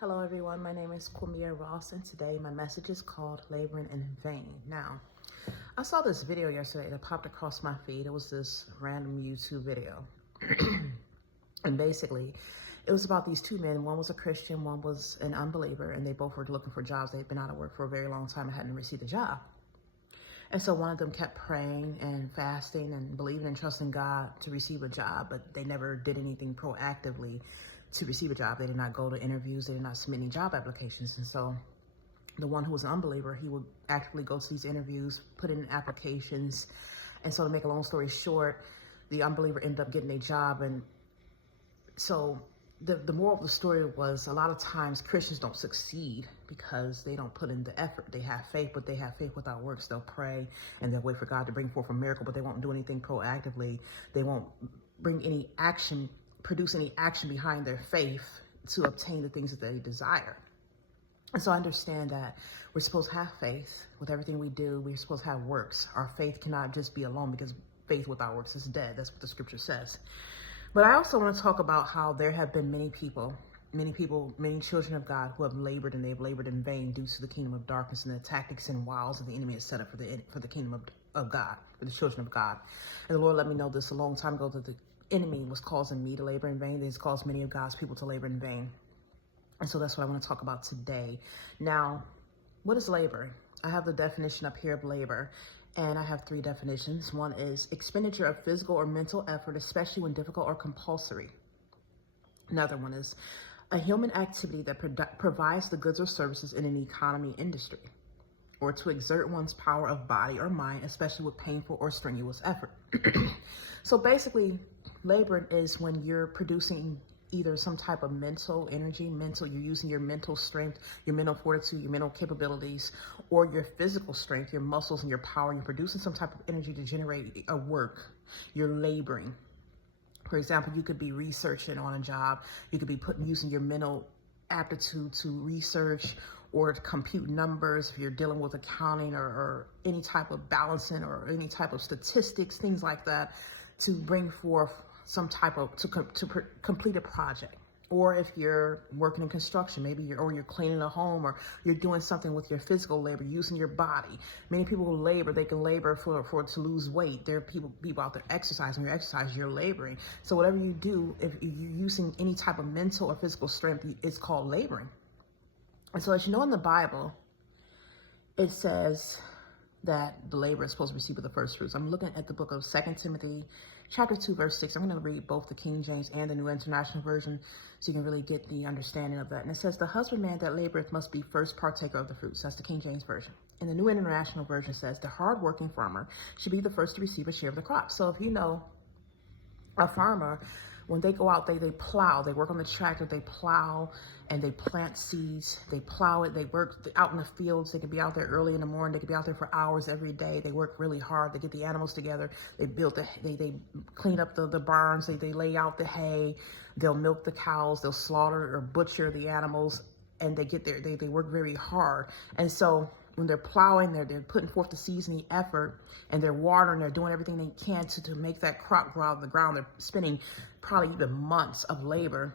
Hello everyone, my name is Kwamia Ross and today my message is called Laboring in Vain. Now, I saw this video yesterday that popped across my feed. It was this random YouTube video. And basically, it was about these two men. One was a Christian, one was an unbeliever, and they both were looking for jobs. They'd been out of work for a very long time and hadn't received a job. And so one of them kept praying and fasting and believing and trusting God to receive a job, but they never did anything proactively to receive a job. They did not go to interviews. They did not submit any job applications. And so the one who was an unbeliever, he would actively go to these interviews, put in applications. And so to make a long story short, the unbeliever ended up getting a job. And so the moral of the story was a lot of times Christians don't succeed because they don't put in the effort. They have faith, but they have faith without works. They'll pray and they'll wait for God to bring forth a miracle, but they won't do anything proactively. They won't bring any action, produce any action behind their faith to obtain the things that they desire. And so I understand that we're supposed to have faith with everything we do. We're supposed to have works. Our faith cannot just be alone, because faith without works is dead. That's what the scripture says. But I also want to talk about how there have been many children of God who have labored, and they've labored in vain due to the kingdom of darkness and the tactics and wiles that the enemy has set up for the kingdom of God, for the children of God. And the Lord let me know this a long time ago, that the enemy was causing me to labor in vain. He's caused many of God's people to labor in vain. And so that's what I want to talk about today. Now, what is labor? I have the definition up here of labor, and I have three definitions. One is expenditure of physical or mental effort, especially when difficult or compulsory. Another one is a human activity that provides the goods or services in an economy industry, or to exert one's power of body or mind, especially with painful or strenuous effort. So basically, labor is when you're producing either some type of mental energy, you're using your mental strength, your mental fortitude, your mental capabilities, or your physical strength, your muscles and your power. You're producing some type of energy to generate a work. You're laboring. For example, you could be researching on a job. You could be using your mental aptitude to research or to compute numbers if you're dealing with accounting or any type of balancing or any type of statistics, things like that, to bring forth some type of, to complete a project. Or if you're working in construction, maybe you're cleaning a home, or you're doing something with your physical labor, using your body. Many people who labor, they can labor to lose weight. There are people out there exercising. When you exercise, you're laboring. So whatever you do, if you're using any type of mental or physical strength, it's called laboring. And so as you know, in the Bible, it says that the laborer is supposed to receive the first fruits. I'm looking at the book of 2 Timothy chapter 2, verse 6. I'm going to read both the King James and the New International Version so you can really get the understanding of that. And it says, the husbandman that laboreth must be first partaker of the fruits. That's the King James Version. And the New International Version says, the hardworking farmer should be the first to receive a share of the crop. So if you know a farmer, when they go out, they plow, they work on the tractor, they plow and they plant seeds, they plow it, they work out in the fields. They can be out there early in the morning, they can be out there for hours every day. They work really hard, they get the animals together, they clean up the barns, they lay out the hay, they'll milk the cows, they'll slaughter or butcher the animals, and they get there, they work very hard. And so when they're plowing, they're putting forth the seeds and the effort, and they're watering, they're doing everything they can to make that crop grow out of the ground. They're spending probably even months of labor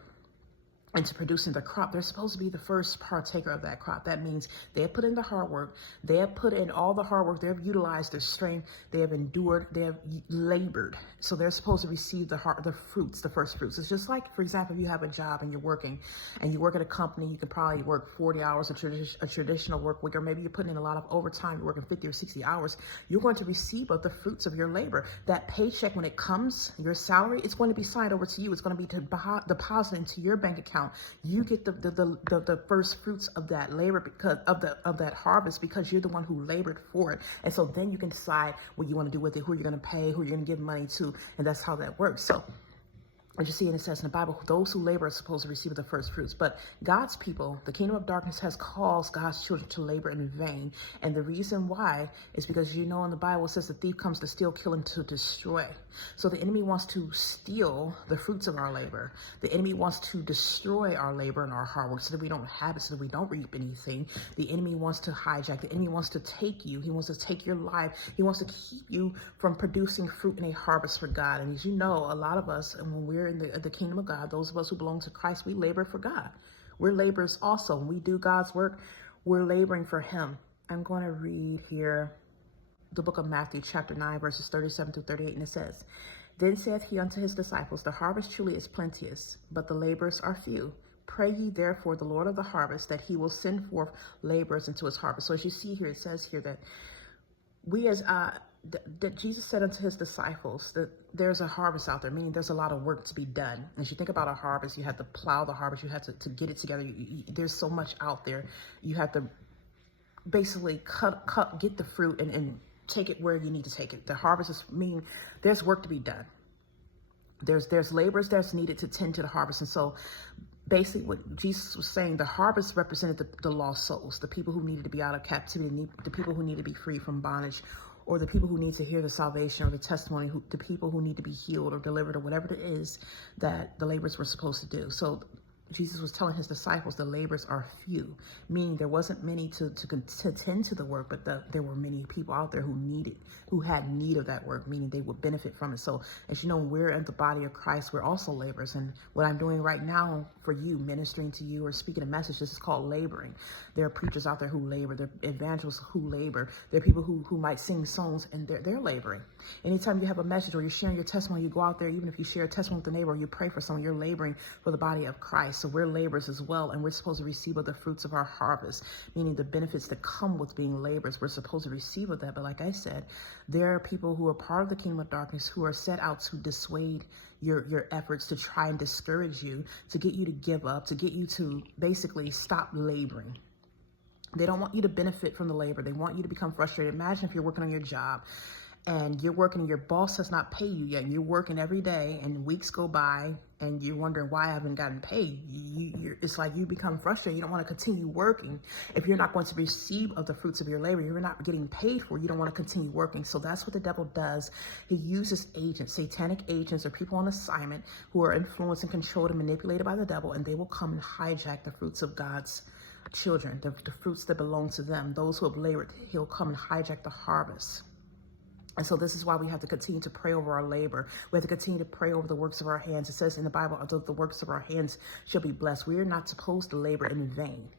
into producing the crop. They're supposed to be the first partaker of that crop. That means they have put in the hard work. They have put in all the hard work. They have utilized their strength. They have endured. They have labored. So they're supposed to receive the fruits, the first fruits. It's just like, for example, if you have a job and you're working and you work at a company, you can probably work 40 hours, a traditional work week, or maybe you're putting in a lot of overtime, you're working 50 or 60 hours. You're going to receive of the fruits of your labor. That paycheck, when it comes, your salary, it's going to be signed over to you. It's going to be deposited into your bank account. You get the first fruits of that labor, because of that harvest, because you're the one who labored for it. And so then you can decide what you want to do with it, who you're going to pay, who you're going to give money to, and that's how that works. So as you see, and it says in the Bible, those who labor are supposed to receive the first fruits. But God's people, the kingdom of darkness, has caused God's children to labor in vain. And the reason why is because, you know, in the Bible, it says the thief comes to steal, kill, and to destroy. So the enemy wants to steal the fruits of our labor. The enemy wants to destroy our labor and our hard work so that we don't have it, so that we don't reap anything. The enemy wants to hijack. The enemy wants to take you. He wants to take your life. He wants to keep you from producing fruit in a harvest for God. And as you know, a lot of us, and when we're in the kingdom of God, those of us who belong to Christ, we labor for God. We're laborers also. When we do God's work, we're laboring for him. I'm going to read here the book of Matthew, chapter 9, verses 37 through 38, and it says, Then saith he unto his disciples, The harvest truly is plenteous, but the laborers are few. Pray ye therefore the Lord of the harvest, that he will send forth laborers into his harvest. So as you see here, it says here that we as that Jesus said unto his disciples that there's a harvest out there, meaning there's a lot of work to be done. As you think about a harvest, you have to plow the harvest, you have to get it together. There's so much out there. You have to basically get the fruit and take it where you need to take it. The harvest is meaning there's work to be done. There's laborers that's needed to tend to the harvest. And so basically what Jesus was saying, the harvest represented the lost souls, the people who needed to be out of captivity, the people who need to be free from bondage, or the people who need to hear the salvation or the testimony, the people who need to be healed or delivered or whatever it is that the laborers were supposed to do. So Jesus was telling his disciples the laborers are few, meaning there wasn't many to tend to the work, but there were many people out there who had need of that work, meaning they would benefit from it. So as you know, we're in the body of Christ, we're also laborers. And what I'm doing right now for you, ministering to you or speaking a message, this is called laboring. There are preachers out there who labor. There are evangelists who labor. There are people who might sing songs, and they're laboring. Anytime you have a message or you're sharing your testimony, you go out there, even if you share a testimony with a neighbor or you pray for someone, you're laboring for the body of Christ. So we're laborers as well, and we're supposed to receive of the fruits of our harvest, meaning the benefits that come with being laborers. We're supposed to receive of that. But like I said, there are people who are part of the kingdom of darkness who are set out to dissuade your efforts, to try and discourage you, to get you to give up, to get you to basically stop laboring. They don't want you to benefit from the labor. They want you to become frustrated. Imagine if you're working on your job and you're working and your boss has not paid you yet, and you're working every day and weeks go by and you're wondering why I haven't gotten paid. It's like you become frustrated. You don't want to continue working. If you're not going to receive of the fruits of your labor, you're not getting paid for, you don't want to continue working. So that's what the devil does. He uses agents, satanic agents, or people on assignment who are influenced and controlled and manipulated by the devil, and they will come and hijack the fruits of God's children, the fruits that belong to them. Those who have labored, he'll come and hijack the harvest. And so this is why we have to continue to pray over our labor. We have to continue to pray over the works of our hands. It says in the Bible, the works of our hands shall be blessed. We are not supposed to labor in vain.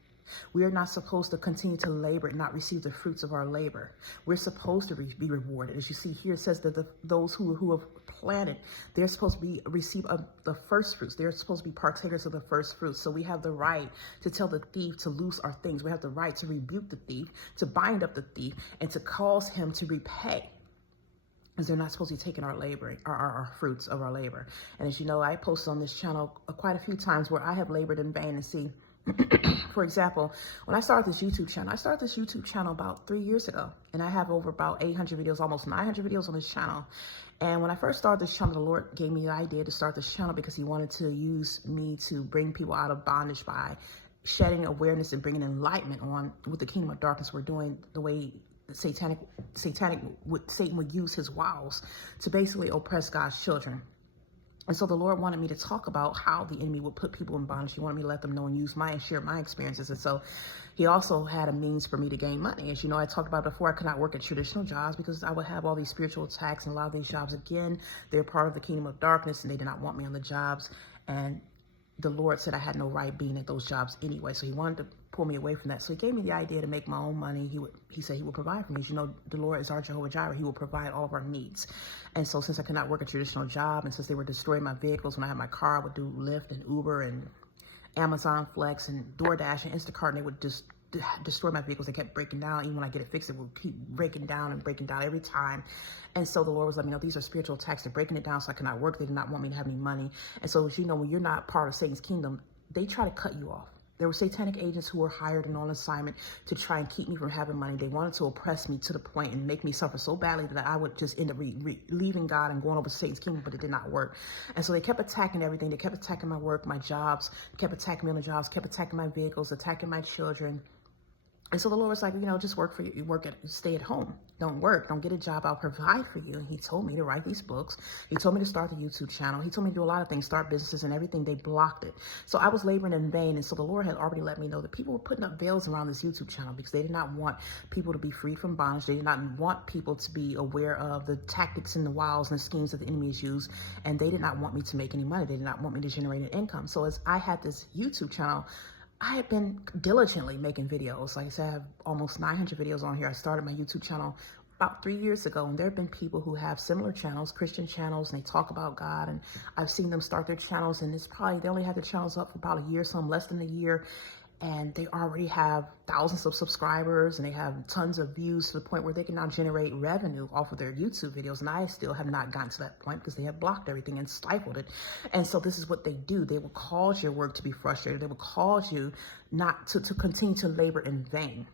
We are not supposed to continue to labor and not receive the fruits of our labor. We're supposed to be rewarded. As you see here, it says that those who have planted, they're supposed to receive of the first fruits. They're supposed to be partakers of the first fruits. So we have the right to tell the thief to loose our things. We have the right to rebuke the thief, to bind up the thief, and to cause him to repay. Because they're not supposed to be taking our labor, our fruits of our labor. And as you know, I posted on this channel quite a few times where I have labored in vain. And see, for example, when I started this YouTube channel, about 3 years ago, and I have over about 800 videos, almost 900 videos on this channel. And when I first started this channel, the Lord gave me the idea to start this channel because he wanted to use me to bring people out of bondage by shedding awareness and bringing enlightenment on what the kingdom of darkness we're doing, the way Satan would use his wiles to basically oppress God's children. And so the Lord wanted me to talk about how the enemy would put people in bondage. He wanted me to let them know and share my experiences. And so he also had a means for me to gain money. As you know, I talked about before, I could not work at traditional jobs because I would have all these spiritual attacks, and a lot of these jobs, again, they're part of the kingdom of darkness, and they did not want me on the jobs. And the Lord said I had no right being at those jobs anyway. So he wanted to pull me away from that. So he gave me the idea to make my own money. He said he would provide for me. As you know, the Lord is our Jehovah Jireh. He will provide all of our needs. And so since I could not work a traditional job, and since they were destroying my vehicles, when I had my car, I would do Lyft and Uber and Amazon Flex and DoorDash and Instacart, and they would just destroy my vehicles. They kept breaking down. Even when I get it fixed, it will keep breaking down every time. And so the Lord was letting me know these are spiritual attacks. They're breaking it down so I cannot work. They did not want me to have any money. And so, as you know, when you're not part of Satan's kingdom, they try to cut you off. There were satanic agents who were hired and on assignment to try and keep me from having money. They wanted to oppress me to the point and make me suffer so badly that I would just end up leaving God and going over to Satan's kingdom, but it did not work. And so they kept attacking everything. They kept attacking my work, my jobs, kept attacking me on the jobs, kept attacking my vehicles, attacking my children. And so the Lord was like, just stay at home. Don't work. Don't get a job. I'll provide for you. And he told me to write these books. He told me to start the YouTube channel. He told me to do a lot of things, start businesses and everything. They blocked it. So I was laboring in vain. And so the Lord had already let me know that people were putting up veils around this YouTube channel because they did not want people to be free from bondage. They did not want people to be aware of the tactics and the wiles and the schemes that the enemy has used. And they did not want me to make any money. They did not want me to generate an income. So as I had this YouTube channel, I have been diligently making videos. Like I said, I have almost 900 videos on here. I started my YouTube channel about 3 years ago, and there have been people who have similar channels, Christian channels, and they talk about God, and I've seen them start their channels, and they only had their channels up for about a year, some less than a year, and they already have thousands of subscribers, and they have tons of views to the point where they can now generate revenue off of their YouTube videos. And I still have not gotten to that point because they have blocked everything and stifled it. And so this is what they do. They will cause your work to be frustrated. They will cause you not to continue to labor in vain.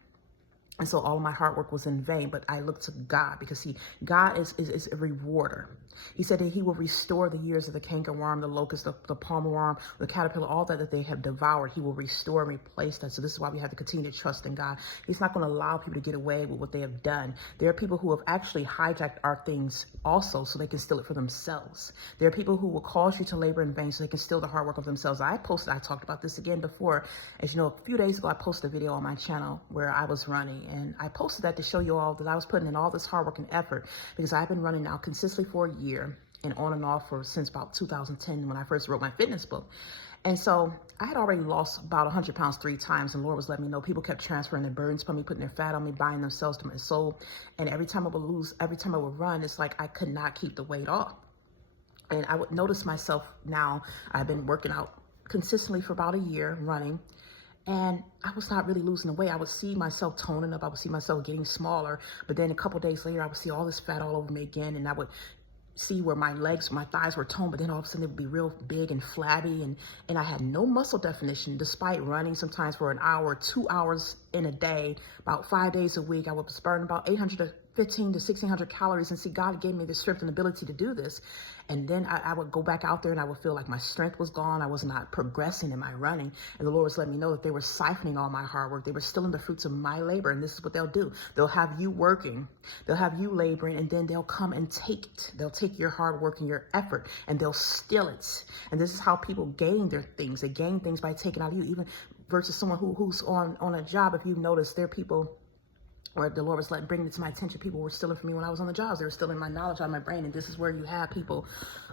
And so all of my hard work was in vain, but I look to God because, see, God is a rewarder. He said that he will restore the years of the cankerworm, the locust, the palmer worm, the caterpillar, all that they have devoured. He will restore and replace that. So this is why we have to continue to trust in God. He's not going to allow people to get away with what they have done. There are people who have actually hijacked our things also so they can steal it for themselves. There are people who will cause you to labor in vain so they can steal the hard work of themselves. I talked about this again before. As you know, a few days ago, I posted a video on my channel where I was running, and I posted that to show you all that I was putting in all this hard work and effort because I've been running now consistently for a year and on and off since about 2010 when I first wrote my fitness book. And so I had already lost about 100 pounds 3 times, and the Lord was letting me know. People kept transferring their burdens from me, putting their fat on me, buying themselves to my soul. And every time I would run, it's like I could not keep the weight off. And I would notice myself now, I've been working out consistently for about a year running, and I was not really losing the weight. I would see myself toning up. I would see myself getting smaller. But then a couple of days later, I would see all this fat all over me again. And I would see where my legs, my thighs were toned, but then all of a sudden they would be real big and flabby. And I had no muscle definition despite running sometimes for an hour, 2 hours in a day, about 5 days a week. I was burning about 800 to 15 to 1600 calories. And see, God gave me the strength and ability to do this. And then I would go back out there and I would feel like my strength was gone. I was not progressing in my running. And the Lord was letting me know that they were siphoning all my hard work. They were stealing the fruits of my labor. And this is what they'll do. They'll have you working. They'll have you laboring, and then they'll come and take it. They'll take your hard work and your effort, and they'll steal it. And this is how people gain their things. They gain things by taking out of you, even versus someone who's on a job. If you've noticed, there are people, or the Lord was bringing it to my attention, people were stealing from me when I was on the jobs. They were stealing my knowledge out of my brain. And this is where you have people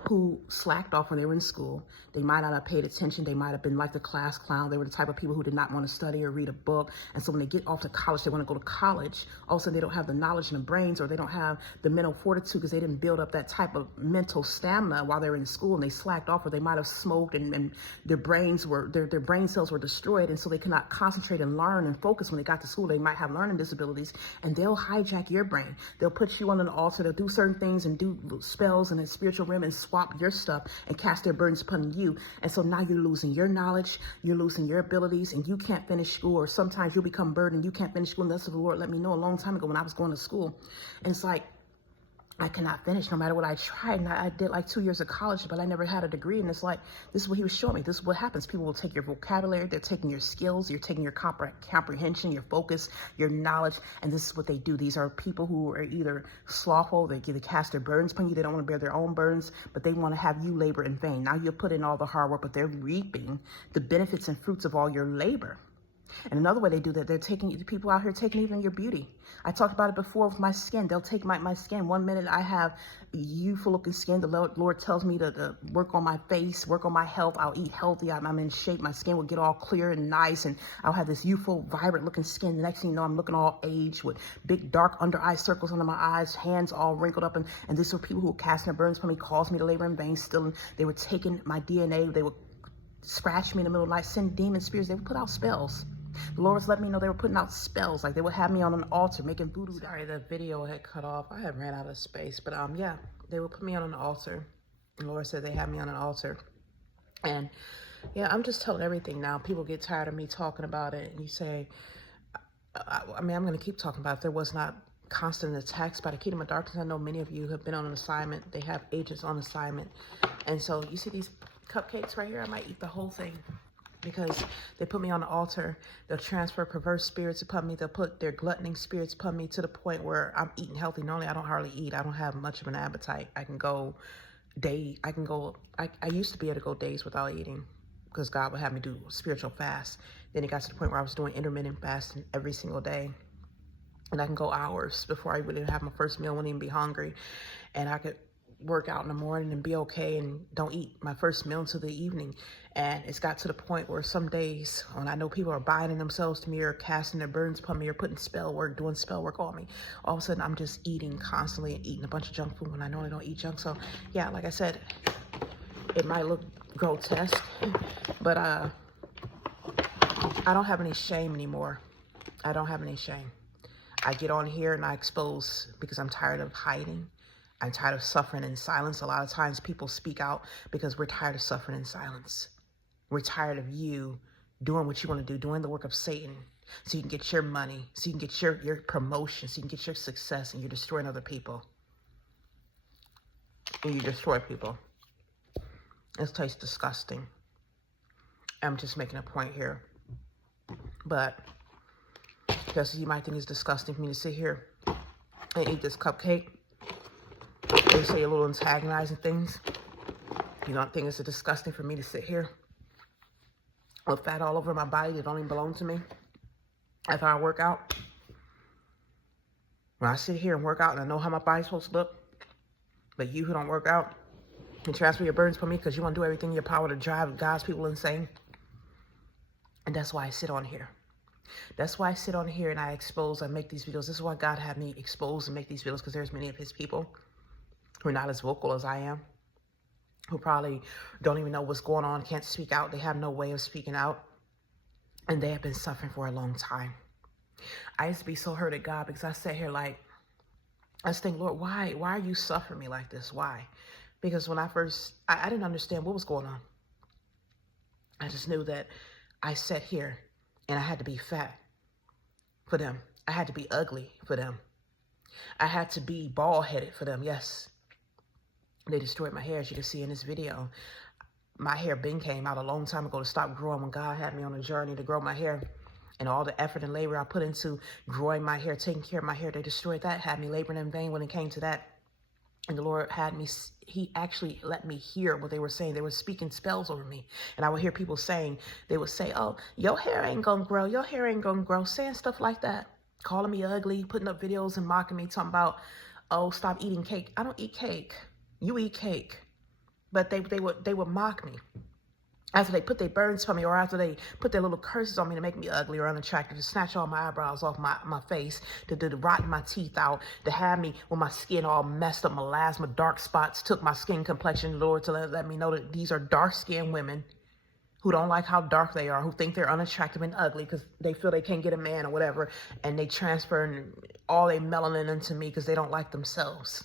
who slacked off when they were in school. They might not have paid attention. They might have been like the class clown. They were the type of people who did not want to study or read a book. And so when they get off to college, they want to go to college. All of a sudden, they don't have the knowledge and the brains, or they don't have the mental fortitude because they didn't build up that type of mental stamina while they were in school, and they slacked off, or they might have smoked and their brains were, their brain cells were destroyed. And so they could not concentrate and learn and focus when they got to school. They might have learning disabilities, and they'll hijack your brain. They'll put you on an altar. They'll do certain things and do spells in a spiritual realm and swap your stuff and cast their burdens upon you. And so now you're losing your knowledge, you're losing your abilities, and you can't finish school. Or sometimes you'll become burdened. You can't finish school. And that's what the Lord let me know a long time ago when I was going to school. And it's like, I cannot finish no matter what I tried. And I did like 2 years of college, but I never had a degree. And it's like, this is what he was showing me. This is what happens. People will take your vocabulary. They're taking your skills. You're taking your comprehension, your focus, your knowledge. And this is what they do. These are people who are either slothful. They cast their burdens upon you. They don't want to bear their own burdens, but they want to have you labor in vain. Now you put in all the hard work, but they're reaping the benefits and fruits of all your labor. And another way they do that, they're taking people out here, taking even your beauty. I talked about it before with my skin. They'll take my skin. 1 minute I have youthful looking skin. The Lord tells me to work on my face, work on my health. I'll eat healthy. I'm in shape. My skin will get all clear and nice, and I'll have this youthful, vibrant looking skin. The next thing you know, I'm looking all aged with big, dark under eye circles under my eyes, hands all wrinkled up. And these are people who were casting their burdens upon me, caused me to labor in vain, stealing. They were taking my DNA. They would scratch me in the middle of the night, send demon spirits. They would put out spells. The Lord was letting me know they were putting out spells. Like they would have me on an altar making voodoo. Sorry, the video had cut off. I had ran out of space. But yeah, they would put me on an altar. And the Lord said they had me on an altar. And yeah, I'm just telling everything now. People get tired of me talking about it. And you say, I mean, I'm going to keep talking about it. If there was not constant attacks by the kingdom of darkness, I know many of you have been on an assignment. They have agents on assignment. And so you see these cupcakes right here? I might eat the whole thing, because they put me on the altar. They'll transfer perverse spirits upon me. They'll put their gluttoning spirits upon me to the point where I'm eating healthy. Normally, I don't hardly eat. I don't have much of an appetite. I used to be able to go days without eating because God would have me do spiritual fast. Then it got to the point where I was doing intermittent fasting every single day. And I can go hours before I really have my first meal, wouldn't even be hungry. And I could work out in the morning and be okay and don't eat my first meal until the evening. And it's got to the point where some days when I know people are binding themselves to me or casting their burdens upon me or putting spell work, doing spell work on me, all of a sudden I'm just eating constantly and eating a bunch of junk food when I normally don't eat junk. So yeah, like I said, it might look grotesque, but I don't have any shame anymore. I don't have any shame. I get on here and I expose because I'm tired of hiding. I'm tired of suffering in silence. A lot of times people speak out because we're tired of suffering in silence. We're tired of you doing what you want to do, doing the work of Satan so you can get your money, so you can get your promotion, so you can get your success, and you're destroying other people. And you destroy people. This tastes disgusting. I'm just making a point here. But just as you might think it's disgusting for me to sit here and eat this cupcake, they say a little antagonizing things. You don't think it's disgusting for me to sit here with fat all over my body that don't even belong to me after I work out? When I sit here and work out and I know how my body's supposed to look, but you who don't work out and transfer your burdens from me because you want to do everything in your power to drive God's people insane. And that's why I sit on here. That's why I sit on here and I expose, I make these videos. This is why God had me expose and make these videos, because there's many of his people who are not as vocal as I am, who probably don't even know what's going on, can't speak out. They have no way of speaking out. And they have been suffering for a long time. I used to be so hurt at God because I sat here like, I just think, Lord, why are you suffering me like this? Why? Because when I didn't understand what was going on. I just knew that I sat here and I had to be fat for them. I had to be ugly for them. I had to be bald-headed for them. Yes. They destroyed my hair, as you can see in this video. My hair been came out a long time ago to stop growing when God had me on a journey to grow my hair. And all the effort and labor I put into growing my hair, taking care of my hair, they destroyed that, had me laboring in vain when it came to that. And the Lord had me, he actually let me hear what they were saying. They were speaking spells over me. And I would hear people saying, they would say, oh, your hair ain't gonna grow. Your hair ain't gonna grow. Saying stuff like that. Calling me ugly, putting up videos and mocking me, talking about, oh, stop eating cake. I don't eat cake. You eat cake. But they would mock me. After they put their burdens from me, or after they put their little curses on me to make me ugly or unattractive, to snatch all my eyebrows off my face, to rotten my teeth out, to have me with my skin all messed up, melasma, dark spots, took my skin complexion, Lord, to let me know that these are dark-skinned women who don't like how dark they are, who think they're unattractive and ugly because they feel they can't get a man or whatever, and they transfer all their melanin into me because they don't like themselves.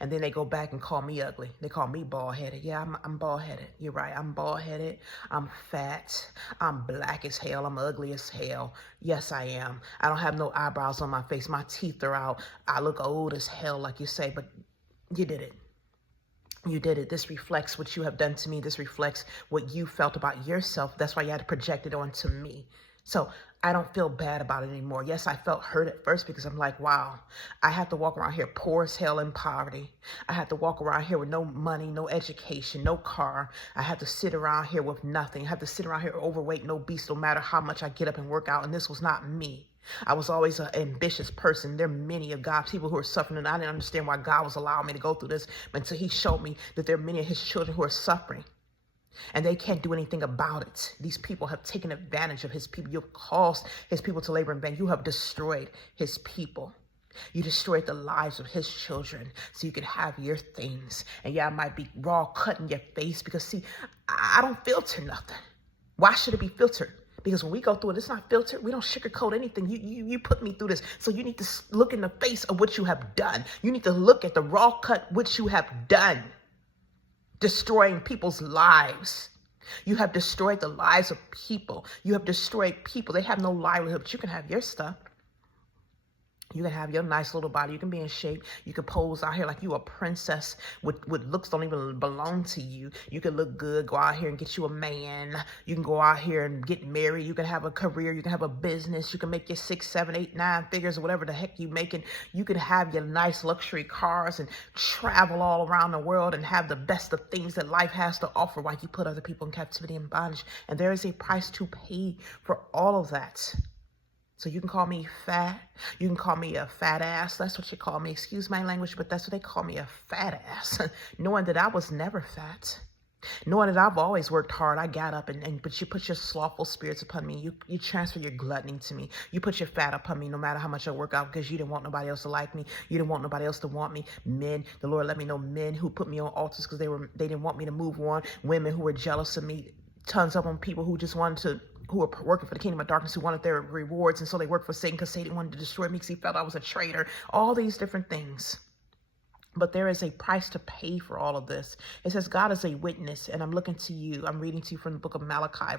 And then they go back and call me ugly. They call me bald-headed. Yeah, I'm bald-headed. You're right. I'm bald-headed. I'm fat. I'm black as hell. I'm ugly as hell. Yes, I am. I don't have no eyebrows on my face. My teeth are out. I look old as hell, like you say, but you did it. You did it. This reflects what you have done to me. This reflects what you felt about yourself. That's why you had to project it onto me. So I don't feel bad about it anymore. Yes, I felt hurt at first because I'm like, wow, I have to walk around here poor as hell in poverty. I have to walk around here with no money, no education, no car. I have to sit around here with nothing. I have to sit around here overweight, no obese, no matter how much I get up and work out. And this was not me. I was always an ambitious person. There are many of God's people who are suffering, and I didn't understand why God was allowing me to go through this until he showed me that there are many of his children who are suffering. And they can't do anything about it. These people have taken advantage of his people. You've caused his people to labor in vain. You have destroyed his people. You destroyed the lives of his children so you can have your things. And yeah, I might be raw cutting your face because, see, I don't filter nothing. Why should it be filtered? Because when we go through it, it's not filtered. We don't sugarcoat anything. You put me through this. So you need to look in the face of what you have done. You need to look at the raw cut, which you have done. Destroying people's lives. You have destroyed the lives of people. You have destroyed people. They have no livelihood, but you can have your stuff. You can have your nice little body. You can be in shape. You can pose out here like you a princess with looks don't even belong to you. You can look good, go out here and get you a man. You can go out here and get married. You can have a career. You can have a business. You can make your 6, 7, 8, 9 figures or whatever the heck you making. You can have your nice luxury cars and travel all around the world and have the best of things that life has to offer while you put other people in captivity and bondage. And there is a price to pay for all of that. So you can call me fat. You can call me a fat ass. That's what you call me. Excuse my language, but that's what they call me, a fat ass. Knowing that I was never fat. Knowing that I've always worked hard, I got up but you put your slothful spirits upon me. You transfer your gluttony to me. You put your fat upon me no matter how much I work out because you didn't want nobody else to like me. You didn't want nobody else to want me. Men, the Lord let me know men who put me on altars because they didn't want me to move on. Women who were jealous of me. Tons of them, people who just wanted to, who were working for the kingdom of darkness, who wanted their rewards. And so they worked for Satan because Satan wanted to destroy me because he felt I was a traitor. All these different things. But there is a price to pay for all of this. It says God is a witness, and I'm looking to you. I'm reading to you from the book of Malachi,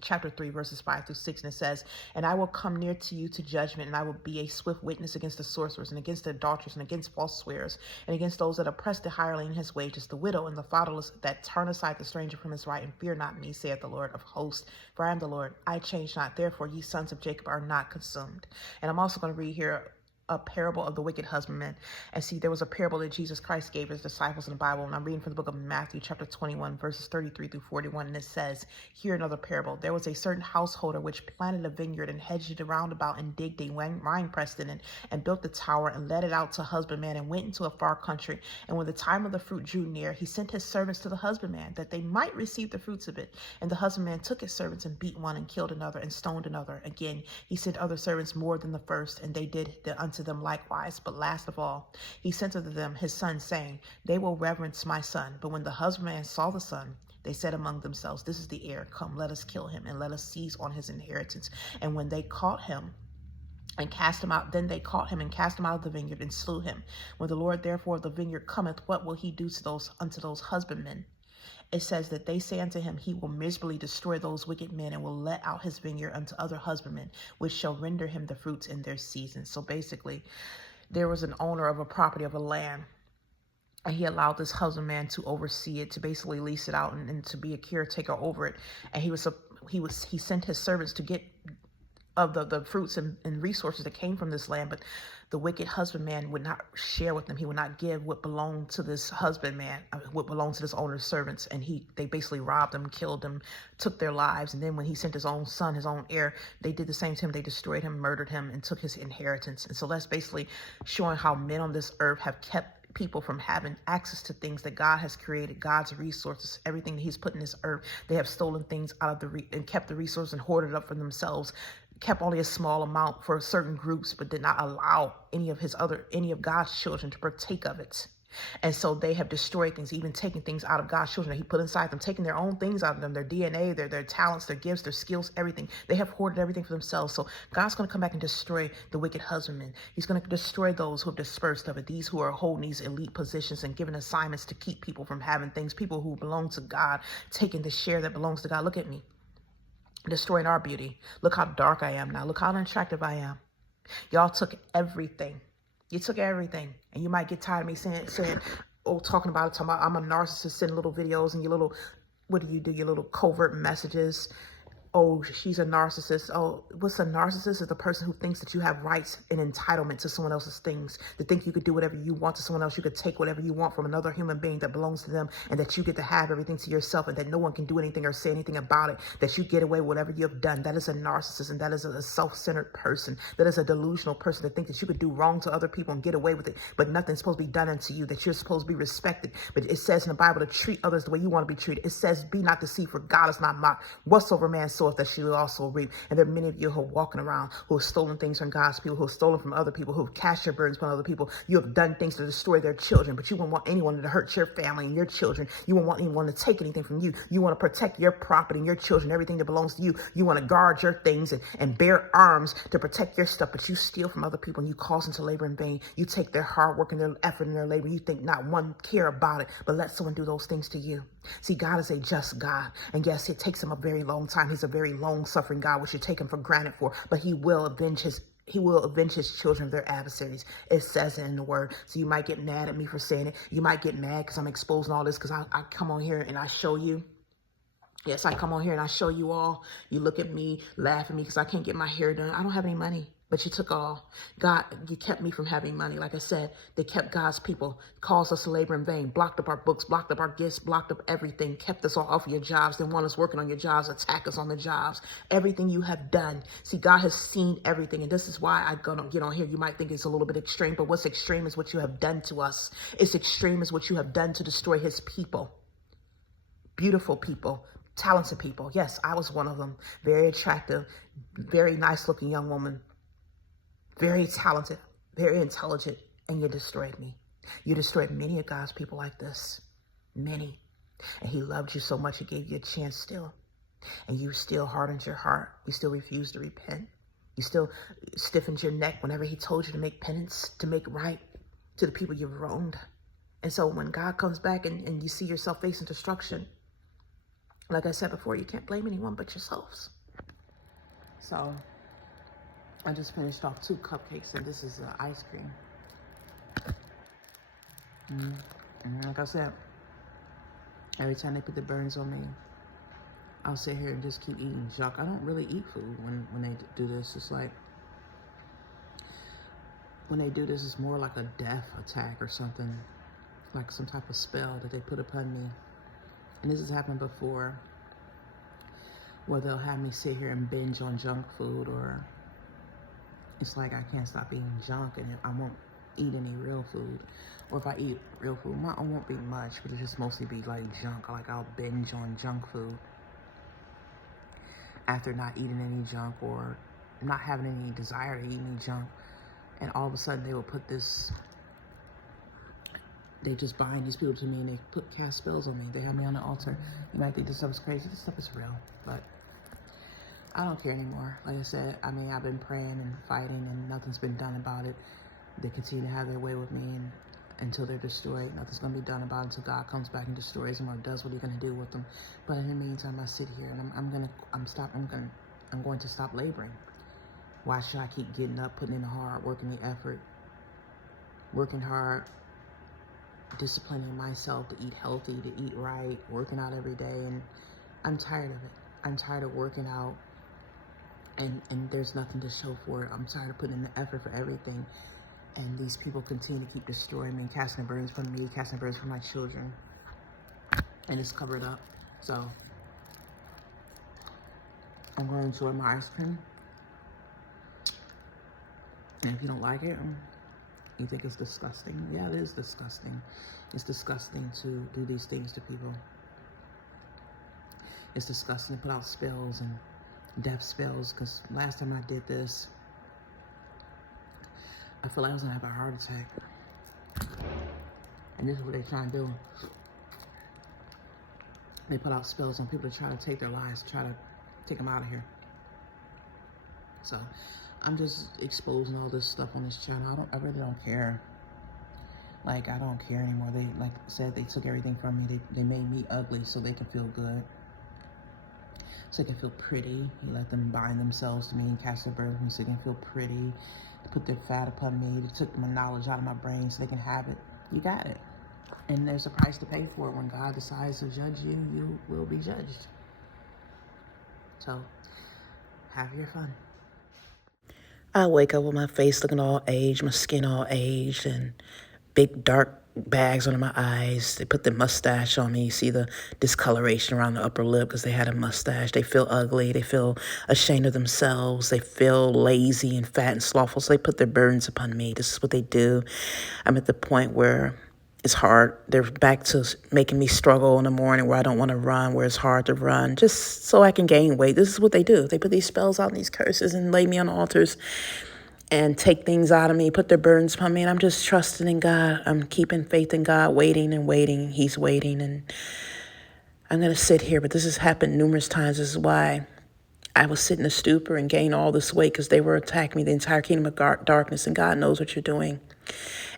chapter 3, verses 5 through 6, and it says, "And I will come near to you to judgment, and I will be a swift witness against the sorcerers, and against the adulterers, and against false swearers, and against those that oppress the hireling in his wages, the widow and the fatherless, that turn aside the stranger from his right, and fear not me, saith the Lord of hosts. For I am the Lord, I change not. Therefore, ye sons of Jacob are not consumed." And I'm also going to read here a parable of the wicked husbandman. And see, there was a parable that Jesus Christ gave his disciples in the Bible. And I'm reading from the book of Matthew, chapter 21, verses 33 through 41. And it says, "Hear another parable. There was a certain householder which planted a vineyard and hedged it round about and digged a wine press in it and built the tower and let it out to husbandman and went into a far country. And when the time of the fruit drew near, he sent his servants to the husbandman that they might receive the fruits of it. And the husbandman took his servants and beat one and killed another and stoned another. Again, he sent other servants more than the first, and they did unto them likewise. But last of all, he sent unto them his son, saying, They will reverence my son. But when the husbandman saw the son, they said among themselves, This is the heir. Come, let us kill him, and let us seize on his inheritance. And when they caught him, and cast him out. Then they caught him and cast him out of the vineyard and slew him. When the Lord therefore of the vineyard cometh, what will he do to unto those husbandmen? It says that they say unto him, He will miserably destroy those wicked men and will let out his vineyard unto other husbandmen, which shall render him the fruits in their season. So basically, there was an owner of a property of a land, and he allowed this husbandman to oversee it, to basically lease it out and to be a caretaker over it. And he sent his servants to get of the fruits and resources that came from this land, but the wicked husbandman would not share with them. He would not give what belonged to this husbandman, what belonged to this owner's servants. And they basically robbed them, killed them, took their lives. And then when he sent his own son, his own heir, they did the same to him. They destroyed him, murdered him, and took his inheritance. And so that's basically showing how men on this earth have kept people from having access to things that God has created, God's resources, everything that he's put in this earth. They have stolen things out of and kept the resource and hoarded it up for themselves, kept only a small amount for certain groups, but did not allow any of God's children to partake of it. And so they have destroyed things, even taking things out of God's children that he put inside them, taking their own things out of them, their DNA, their talents, their gifts, their skills, everything. They have hoarded everything for themselves. So God's going to come back and destroy the wicked husbandman. He's going to destroy those who have dispersed of it, these who are holding these elite positions and giving assignments to keep people from having things, people who belong to God, taking the share that belongs to God. Look at me. Destroying our beauty. Look how dark I am now. Look how unattractive I am. Y'all took everything. You took everything. And you might get tired of me saying, talking about I'm a narcissist, sending little videos and your little, what do? Your little covert messages. Oh, she's a narcissist. Oh, what's a narcissist? Is the person who thinks that you have rights and entitlement to someone else's things, to think you could do whatever you want to someone else. You could take whatever you want from another human being that belongs to them, and that you get to have everything to yourself, and that no one can do anything or say anything about it, that you get away with whatever you have done. That is a narcissist, and that is a self-centered person. That is a delusional person to think that you could do wrong to other people and get away with it, but nothing's supposed to be done unto you, that you're supposed to be respected. But it says in the Bible to treat others the way you want to be treated. It says, be not deceived, for God is not mocked. Whatsoever man soweth, that she will also reap. And there are many of you who are walking around who have stolen things from God's people, who have stolen from other people, who have cast your burdens upon other people. You have done things to destroy their children, but you won't want anyone to hurt your family and your children. You won't want anyone to take anything from you. You want to protect your property and your children, everything that belongs to you. You want to guard your things and bear arms to protect your stuff, but you steal from other people and you cause them to labor in vain. You take their hard work and their effort and their labor. You think not one care about it, but let someone do those things to you. See, God is a just God. And yes, it takes him a very long time. He's a very long-suffering God, which you take him for granted for, but he will avenge his children of their adversaries. It says it in the word. So you might get mad at me for saying it. You might get mad because I'm exposing all this, because I come on here and I show you. Yes, I come on here and I show you all. You look at me, laugh at me because I can't get my hair done. I don't have any money. But you took all. God, you kept me from having money. Like I said, they kept God's people, caused us to labor in vain, blocked up our books, blocked up our gifts, blocked up everything, kept us all off of your jobs, didn't want us working on your jobs, attack us on the jobs, everything you have done. See, God has seen everything. And this is why I gonna get on here. You might think it's a little bit extreme, but what's extreme is what you have done to us. It's extreme is what you have done to destroy his people. Beautiful people, talented people. Yes, I was one of them. Very attractive, very nice looking young woman. Very talented, very intelligent, and you destroyed me. You destroyed many of God's people like this. Many. And he loved you so much, he gave you a chance still. And you still hardened your heart. You still refused to repent. You still stiffened your neck whenever he told you to make penance, to make right to the people you've wronged. And so when God comes back and you see yourself facing destruction, like I said before, you can't blame anyone but yourselves. So I just finished off 2 cupcakes, and this is ice cream. And like I said, every time they put the burns on me, I'll sit here and just keep eating junk. I don't really eat food when they do this. It's like, when they do this, it's more like a death attack or something, like some type of spell that they put upon me. And this has happened before, where they'll have me sit here and binge on junk food, or it's like I can't stop eating junk and I won't eat any real food. Or if I eat real food, it won't be much, but it'll just mostly be like junk. Like I'll binge on junk food after not eating any junk or not having any desire to eat any junk. And all of a sudden they will put this, they just bind these people to me and they cast spells on me. They have me on the altar. You might think this stuff is crazy. This stuff is real, but I don't care anymore. Like I said, I mean, I've been praying and fighting and nothing's been done about it. They continue to have their way with me and until they're destroyed. Nothing's going to be done about it until God comes back and destroys them or does what he's going to do with them. But in the meantime, I sit here and I'm going to stop laboring. Why should I keep getting up, putting in the hard work and the effort, working hard, disciplining myself to eat healthy, to eat right, working out every day, and I'm tired of it. I'm tired of working out and there's nothing to show for it. I'm tired of putting in the effort for everything. And these people continue to keep destroying me and casting burdens from me, casting burdens from my children. And it's covered up. So I'm going to enjoy my ice cream. And if you don't like it, you think it's disgusting. Yeah, it is disgusting. It's disgusting to do these things to people. It's disgusting to put out spells and death spells, because last time I did this, I feel like I was gonna have a heart attack. And this is what they're trying to do. They put out spells on people to try to take their lives, try to take them out of here. So I'm just exposing all this stuff on this channel. I really don't care. Like, I don't care anymore. They, like I said, they took everything from me. They made me ugly so they can feel good. So they can feel pretty. You let them bind themselves to me and cast their burden so they can feel pretty. They put their fat upon me. They took my knowledge out of my brain so they can have it. You got it. And there's a price to pay for it. When God decides to judge you, you will be judged. So, have your fun. I wake up with my face looking all aged, my skin all aged, and big dark bags under my eyes. They put the mustache on me. You see the discoloration around the upper lip because they had a mustache. They feel ugly. They feel ashamed of themselves. They feel lazy and fat and slothful. So they put their burdens upon me. This is what they do. I'm at the point where it's hard. They're back to making me struggle in the morning where I don't want to run, where it's hard to run, just so I can gain weight. This is what they do. They put these spells out and these curses and lay me on altars and take things out of me, put their burdens upon me, and I'm just trusting in God. I'm keeping faith in God, waiting and waiting. He's waiting, and I'm going to sit here, but this has happened numerous times. This is why I was sitting in a stupor and gained all this weight, because they were attacking me, the entire kingdom of darkness, and God knows what you're doing.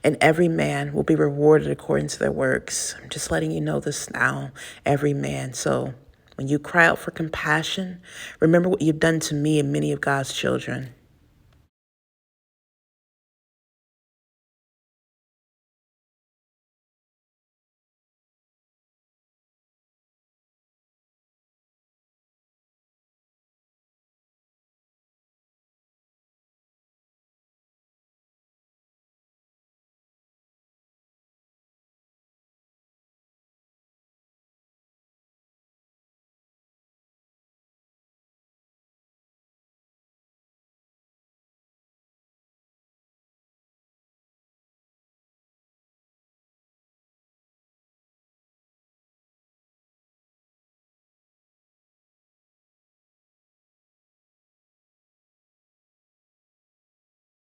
And every man will be rewarded according to their works. I'm just letting you know this now, every man. So when you cry out for compassion, remember what you've done to me and many of God's children.